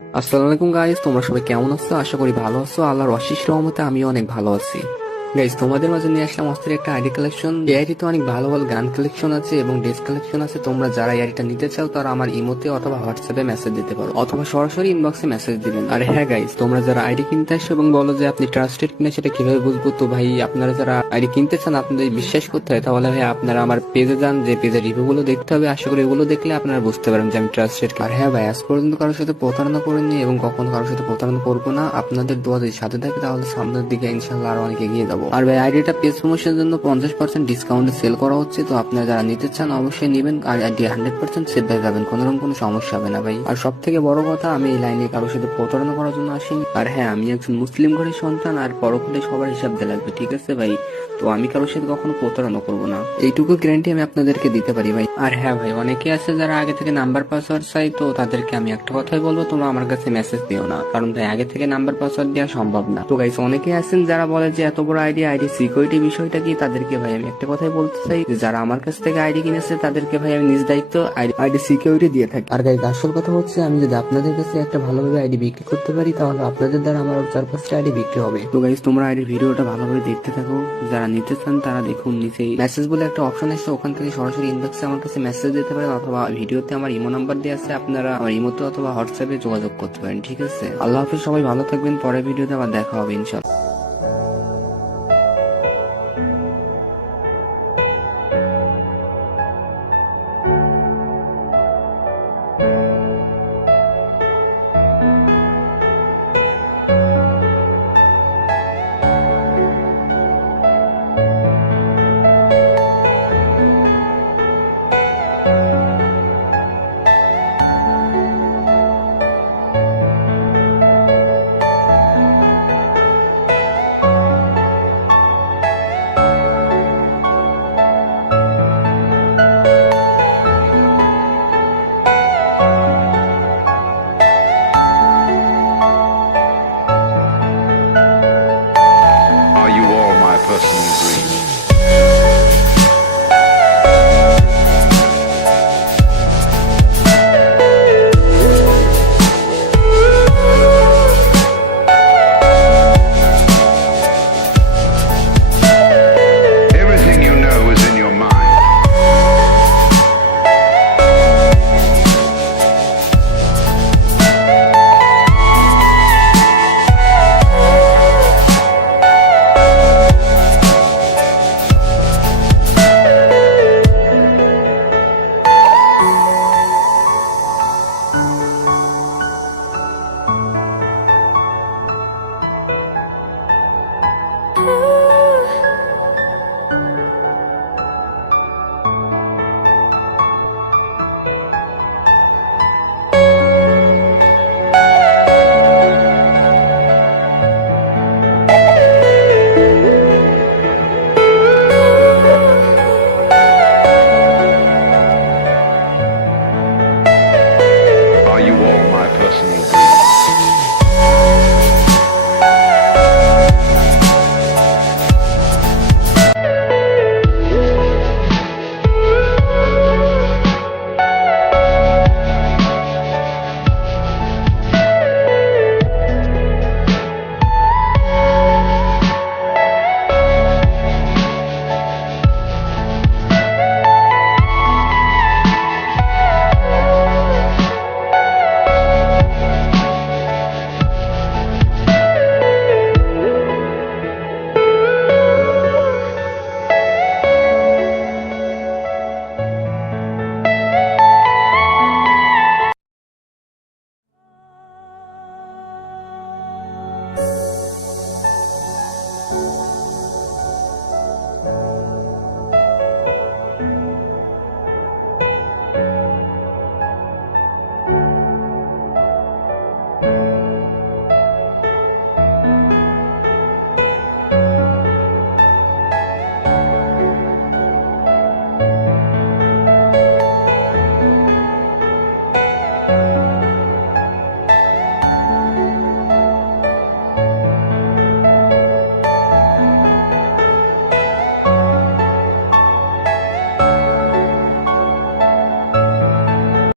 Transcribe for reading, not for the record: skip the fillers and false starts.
আসসালামু আলাইকুম গাইস, তোমরা সবাই কেমন আছো? আশা করি ভালো আছো। আল্লাহর অশেষ রহমতে আমিও অনেক ভালো আছি। গাইস, তোমাদের মাঝে নিয়ে আসলাম অস্থির একটা আইডি কালেকশন। এই আইডিতে অনেক ভালো ভালো গান কালেকশন আছে এবং ড্রেস কালেকশন আছে। তোমরা যারা এই আইডিটা নিতে চাও তারা আমার ইমোতে অথবা হোয়াটসঅ্যাপে মেসেজ দিতে পারো অথবা সরাসরি ইনবক্সে মেসেজ দিবেন। আর হ্যাঁ গাইস, তোমরা যারা আইডি কিনতে আসো এবং বলো যে আপনি ট্রাস্টেড কিনা, সেটা কিভাবে বুঝবো? তো ভাই, আপনারা যারা আইডি কিনতে চান, আপনাদের বিশ্বাস করতে হয়, তাহলে ভাই আপনারা আমার পেজে যান, যে পেজের রিভিউ গুলো দেখতে হবে। আশা করি এগুলো দেখলে আপনারা বুঝতে পারেন যে আমি ট্রাস্টেড। আর হ্যাঁ ভাই, আজ পর্যন্ত কারোর সাথে প্রতারণা করিনি এবং কখনো কারোর সাথে প্রতারণা করবো না। আপনাদের দোয়া যদি সাথে থাকে তাহলে সামনের দিকে ইনশাল্লাহ আরো অনেক এগিয়ে যাবো। আর ভাই, আইডিটা পেজ প্রমোশনের জন্য 50% ডিসকাউন্টে সেল করা হচ্ছে। তো আপনারা যারা নিতে চান অবশ্যই নিবেন। আর আইডি 100% সেভ হয়ে যাবেন, কোনো সমস্যা হবে না ভাই। আর সব থেকে বড় কথা, আমি এই লাইনে কারোর সাথে প্রতারণা করার জন্য আসিনি। আর হ্যাঁ, আমি একজন মুসলিম ঘরের সন্তান, আর পরকালে সবার হিসাব দিয়ে লাগবে, ঠিক আছে ভাই? তো আমি কারোর সাথে কখনো প্রতারণা করবো না, এইটুকু গ্যারান্টি আমি আপনাদেরকে দিতে পারি ভাই। আর হ্যাঁ ভাই, অনেকে আছে যারা আগে থেকে নাম্বার পাসওয়ার্ড চাই, তো তাদেরকে আমি একটা কথাই বলবো, তোমরা আমার কাছে মেসেজ দিও না, কারণ ভাই আগে থেকে নাম্বার পাসওয়ার্ড দেওয়া সম্ভব না। তো গাইস, অনেকে আছেন যারা বলে যে এত বড় আইডি সিকিউরিটি বিষয়টা কি, তাদেরকে ভাই আমি একটা কথাই বলতে চাই, যে যারা আমার কাছ থেকে আইডি কিনেছে তাদেরকে ভাই আমি নিজ দায়িত্ব আইডি সিকিউরিটি দিয়ে থাকি। আর গাইস, আসল কথা হচ্ছে, আমি যদি আপনাদের কাছে একটা ভালোভাবে আইডি বিক্রি করতে পারি, তাহলে আপনাদের দ্বারা আমার 4-5টা আইডি বিক্রি হবে। তো গাইস, তোমরা আইডি ভিডিওটা ভালোভাবে দেখতে থাকো। যারা নিতে চান তারা দেখুন, নিচেই মেসেজ বলে একটা অপশন আছে, ওখান থেকে সরাসরি ইনবক্সে আমার কাছে মেসেজ দিতে পারেন, অথবা ভিডিওতে আমার ইমো নাম্বার দেওয়া আছে, আপনারা আমার ইমোতে অথবা হোয়াটসঅ্যাপে যোগাযোগ করতে পারেন, ঠিক আছে? আল্লাহ হাফিজ, সবাই ভালো থাকবেন। পরের ভিডিওতে আবার দেখা হবে ইনশাআল্লাহ। Are you all my personal dreams? Everything you know is in your mind. Are you all my personal dreams?